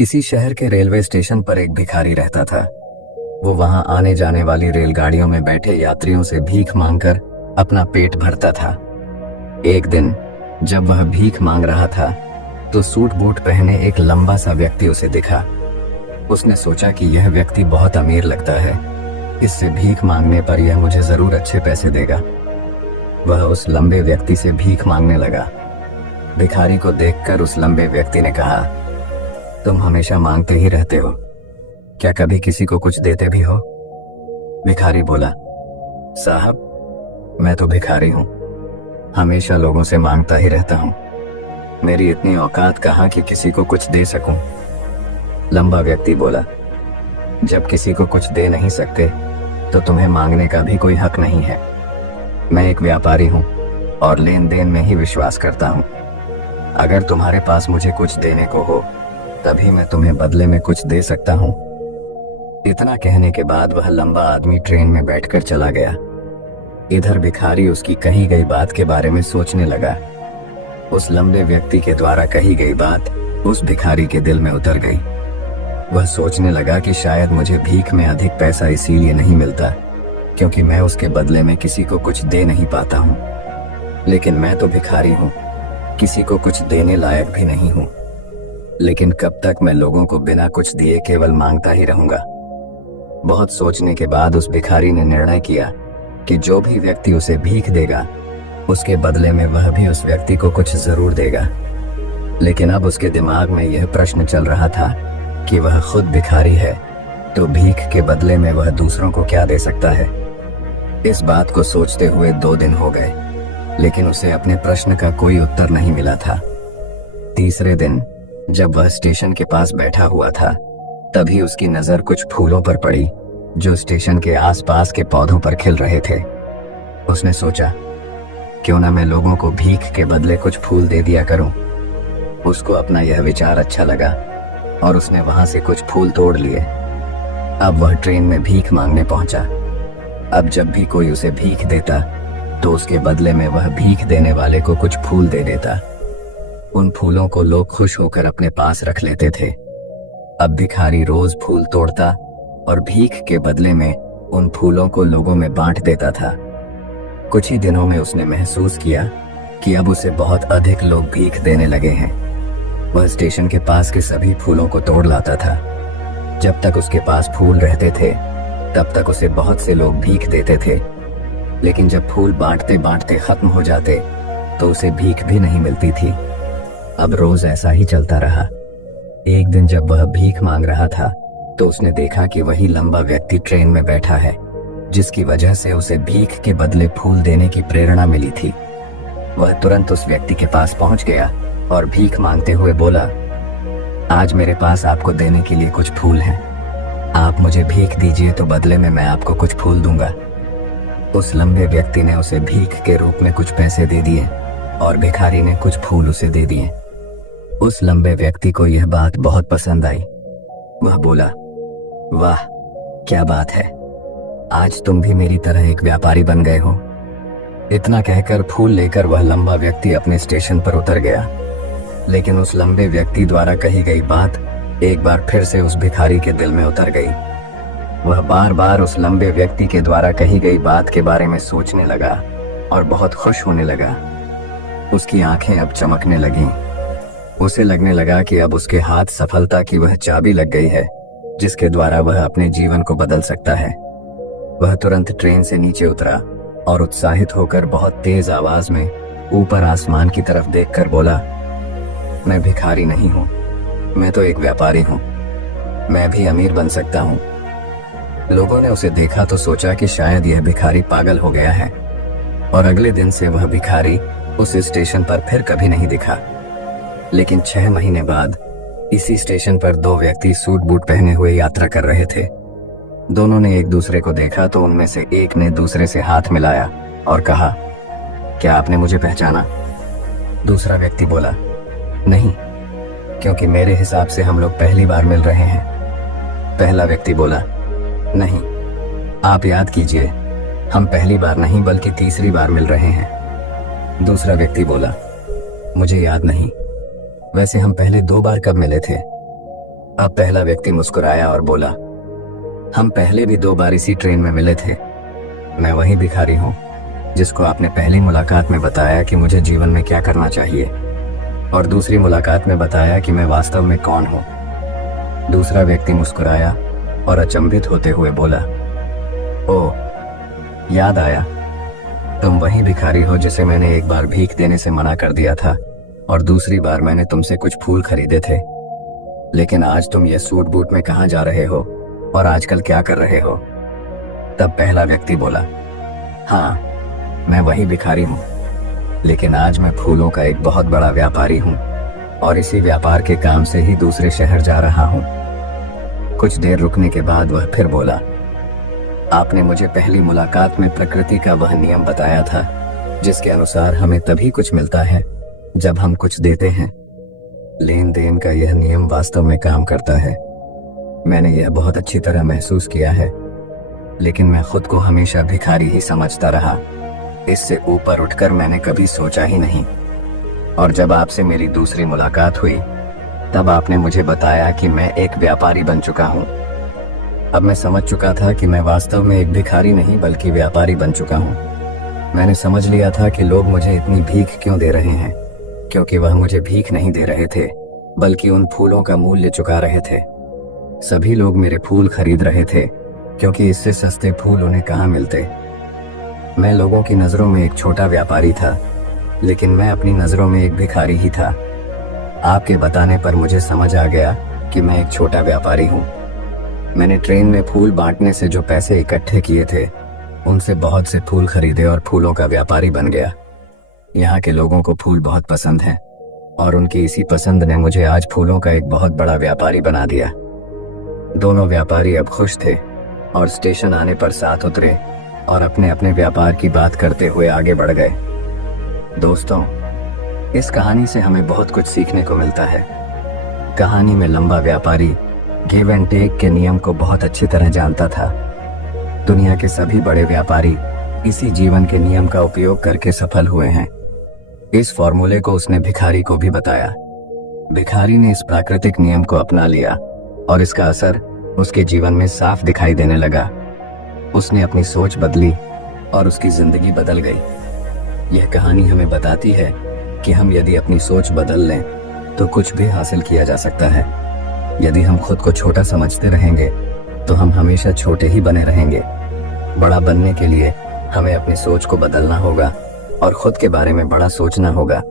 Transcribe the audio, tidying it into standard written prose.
किसी शहर के रेलवे स्टेशन पर एक भिखारी रहता था। वो वहां आने जाने वाली रेलगाड़ियों में बैठे यात्रियों से भीख मांगकर अपना पेट भरता था। एक दिन जब वह भीख मांग रहा था तो सूट बूट पहने एक लंबा सा व्यक्ति उसे दिखा। उसने सोचा कि यह व्यक्ति बहुत अमीर लगता है, इससे भीख मांगने पर यह मुझे जरूर अच्छे पैसे देगा। वह उस लंबे व्यक्ति से भीख मांगने लगा। भिखारी को देखकर उस लंबे व्यक्ति ने कहा, तुम हमेशा मांगते ही रहते हो, क्या कभी किसी को कुछ देते भी हो? भिखारी बोला, साहब मैं तो भिखारी हूं, हमेशा लोगों से मांगता ही रहता हूं, मेरी इतनी औकात कहां कि किसी को कुछ दे सकूं। लंबा व्यक्ति बोला, जब किसी को कुछ दे नहीं सकते तो तुम्हें मांगने का भी कोई हक नहीं है। मैं एक व्यापारी हूं और लेन देन में ही विश्वास करता हूं। अगर तुम्हारे पास मुझे कुछ देने को हो तभी मैं तुम्हें बदले में कुछ दे सकता हूं। इतना कहने के बाद वह लंबा आदमी ट्रेन में बैठकर चला गया। इधर भिखारी उसकी कही गई बात के बारे में सोचने लगा। उस लंबे व्यक्ति के द्वारा कही गई बात उस भिखारी के दिल में उतर गई। वह सोचने लगा कि शायद मुझे भीख में अधिक पैसा इसीलिए नहीं मिलता क्योंकि मैं उसके बदले में किसी को कुछ दे नहीं पाता हूँ। लेकिन मैं तो भिखारी हूँ, किसी को कुछ देने लायक भी नहीं हूँ। लेकिन कब तक मैं लोगों को बिना कुछ दिए केवल मांगता ही रहूंगा। बहुत सोचने के बाद उस भिखारी ने निर्णय किया कि जो भी व्यक्ति उसे भीख देगा उसके बदले में वह भी उस व्यक्ति को कुछ जरूर देगा। लेकिन अब उसके दिमाग में यह प्रश्न चल रहा था कि वह खुद भिखारी है तो भीख के बदले में वह दूसरों को क्या दे सकता है। इस बात को सोचते हुए 2 दिन हो गए, लेकिन उसे अपने प्रश्न का कोई उत्तर नहीं मिला था। तीसरे दिन जब वह स्टेशन के पास बैठा हुआ था तभी उसकी नजर कुछ फूलों पर पड़ी जो स्टेशन के आसपास के पौधों पर खिल रहे थे। उसने सोचा, क्यों ना मैं लोगों को भीख के बदले कुछ फूल दे दिया करूं। उसको अपना यह विचार अच्छा लगा और उसने वहां से कुछ फूल तोड़ लिए। अब वह ट्रेन में भीख मांगने पहुंचा। अब जब भी कोई उसे भीख देता तो उसके बदले में वह भीख देने वाले को कुछ फूल दे देता। उन फूलों को लोग खुश होकर अपने पास रख लेते थे। अब भिखारी रोज फूल तोड़ता और भीख के बदले में उन फूलों को लोगों में बांट देता था। कुछ ही दिनों में उसने महसूस किया कि अब उसे बहुत अधिक लोग भीख देने लगे हैं। वह स्टेशन के पास के सभी फूलों को तोड़ लाता था। जब तक उसके पास फूल रहते थे तब तक उसे बहुत से लोग भीख देते थे, लेकिन जब फूल बांटते बांटते खत्म हो जाते तो उसे भीख भी नहीं मिलती थी। अब रोज ऐसा ही चलता रहा। एक दिन जब वह भीख मांग रहा था तो उसने देखा कि वही लंबा व्यक्ति ट्रेन में बैठा है जिसकी वजह से उसे भीख के बदले फूल देने की प्रेरणा मिली थी। वह तुरंत उस व्यक्ति के पास पहुंच गया और भीख मांगते हुए बोला, आज मेरे पास आपको देने के लिए कुछ फूल हैं, आप मुझे भीख दीजिए तो बदले में मैं आपको कुछ फूल दूंगा। उस लंबे व्यक्ति ने उसे भीख के रूप में कुछ पैसे दे दिए और भिखारी ने कुछ फूल उसे दे दिए। उस लंबे व्यक्ति को यह बात बहुत पसंद आई। वह बोला, वाह क्या बात है, आज तुम भी मेरी तरह एक व्यापारी बन गए हो। इतना कहकर फूल लेकर वह लंबा व्यक्ति अपने स्टेशन पर उतर गया। लेकिन उस लंबे व्यक्ति द्वारा कही गई बात एक बार फिर से उस भिखारी के दिल में उतर गई। वह बार बार उस लंबे व्यक्ति के द्वारा कही गई बात के बारे में सोचने लगा और बहुत खुश होने लगा। उसकी आंखें अब चमकने लगीं। उसे लगने लगा कि अब उसके हाथ सफलता की वह चाबी लग गई है जिसके द्वारा वह अपने जीवन को बदल सकता है। वह तुरंत ट्रेन से नीचे उतरा और उत्साहित होकर बहुत तेज आवाज में ऊपर आसमान की तरफ देखकर बोला, मैं भिखारी नहीं हूं, मैं तो एक व्यापारी हूं, मैं भी अमीर बन सकता हूं। लोगों ने उसे देखा तो सोचा कि शायद यह भिखारी पागल हो गया है और अगले दिन से वह भिखारी उस स्टेशन पर फिर कभी नहीं दिखा। लेकिन 6 महीने बाद इसी स्टेशन पर 2 व्यक्ति सूट बूट पहने हुए यात्रा कर रहे थे। दोनों ने एक दूसरे को देखा तो उनमें से एक ने दूसरे से हाथ मिलाया और कहा, क्या आपने मुझे पहचाना? दूसरा व्यक्ति बोला, नहीं, क्योंकि मेरे हिसाब से हम लोग पहली बार मिल रहे हैं। पहला व्यक्ति बोला, नहीं, आप याद कीजिए, हम पहली बार नहीं बल्कि तीसरी बार मिल रहे हैं। दूसरा व्यक्ति बोला, मुझे याद नहीं, वैसे हम पहले 2 बार कब मिले थे? अब पहला व्यक्ति मुस्कुराया और बोला, हम पहले भी 2 बार इसी ट्रेन में मिले थे। मैं वही भिखारी हूँ जिसको आपने पहली मुलाकात में बताया कि मुझे जीवन में क्या करना चाहिए, और दूसरी मुलाकात में बताया कि मैं वास्तव में कौन हूँ। दूसरा व्यक्ति मुस्कुराया और अचंभित होते हुए बोला, ओह, याद आया, तुम वही भिखारी हो जिसे मैंने एक बार भीख देने से मना कर दिया था और दूसरी बार मैंने तुमसे कुछ फूल खरीदे थे। लेकिन आज तुम ये सूट बूट में कहाँ जा रहे हो और आजकल क्या कर रहे हो? तब पहला व्यक्ति बोला, हाँ, मैं वही भिखारी हूँ, लेकिन आज मैं फूलों का एक बहुत बड़ा व्यापारी हूँ और इसी व्यापार के काम से ही दूसरे शहर जा रहा हूँ। कुछ देर रुकने के बाद वह फिर बोला, आपने मुझे पहली मुलाकात में प्रकृति का वह नियम बताया था जिसके अनुसार हमें तभी कुछ मिलता है जब हम कुछ देते हैं। लेन देन का यह नियम वास्तव में काम करता है। मैंने यह बहुत अच्छी तरह महसूस किया है, लेकिन मैं खुद को हमेशा भिखारी ही समझता रहा। इससे ऊपर उठकर मैंने कभी सोचा ही नहीं। और जब आपसे मेरी दूसरी मुलाकात हुई तब आपने मुझे बताया कि मैं एक व्यापारी बन चुका हूँ। अब मैं समझ चुका था कि मैं वास्तव में एक भिखारी नहीं बल्कि व्यापारी बन चुका हूँ। मैंने समझ लिया था कि लोग मुझे इतनी भीख क्यों दे रहे हैं, क्योंकि वह मुझे भीख नहीं दे रहे थे बल्कि उन फूलों का मूल्य चुका रहे थे। सभी लोग मेरे फूल खरीद रहे थे क्योंकि इससे सस्ते फूल उन्हें कहाँ मिलते। मैं लोगों की नज़रों में एक छोटा व्यापारी था, लेकिन मैं अपनी नज़रों में एक भिखारी ही था। आपके बताने पर मुझे समझ आ गया कि मैं एक छोटा व्यापारी हूँ। मैंने ट्रेन में फूल बांटने से जो पैसे इकट्ठे किए थे उनसे बहुत से फूल खरीदे और फूलों का व्यापारी बन गया। यहाँ के लोगों को फूल बहुत पसंद हैं और उनकी इसी पसंद ने मुझे आज फूलों का एक बहुत बड़ा व्यापारी बना दिया। दोनों व्यापारी अब खुश थे और स्टेशन आने पर साथ उतरे और अपने अपने व्यापार की बात करते हुए आगे बढ़ गए। दोस्तों, इस कहानी से हमें बहुत कुछ सीखने को मिलता है। कहानी में लंबा व्यापारी गिव एंड टेक के नियम को बहुत अच्छी तरह जानता था। दुनिया के सभी बड़े व्यापारी इसी जीवन के नियम का उपयोग करके सफल हुए हैं। इस फॉर्मूले को उसने भिखारी को भी बताया। भिखारी ने इस प्राकृतिक नियम को अपना लिया और इसका असर उसके जीवन में साफ दिखाई देने लगा। उसने अपनी सोच बदली और उसकी जिंदगी बदल गई। यह कहानी हमें बताती है कि हम यदि अपनी सोच बदल लें तो कुछ भी हासिल किया जा सकता है। यदि हम खुद को छोटा समझते रहेंगे तो हम हमेशा छोटे ही बने रहेंगे। बड़ा बनने के लिए हमें अपनी सोच को बदलना होगा और खुद के बारे में बड़ा सोचना होगा।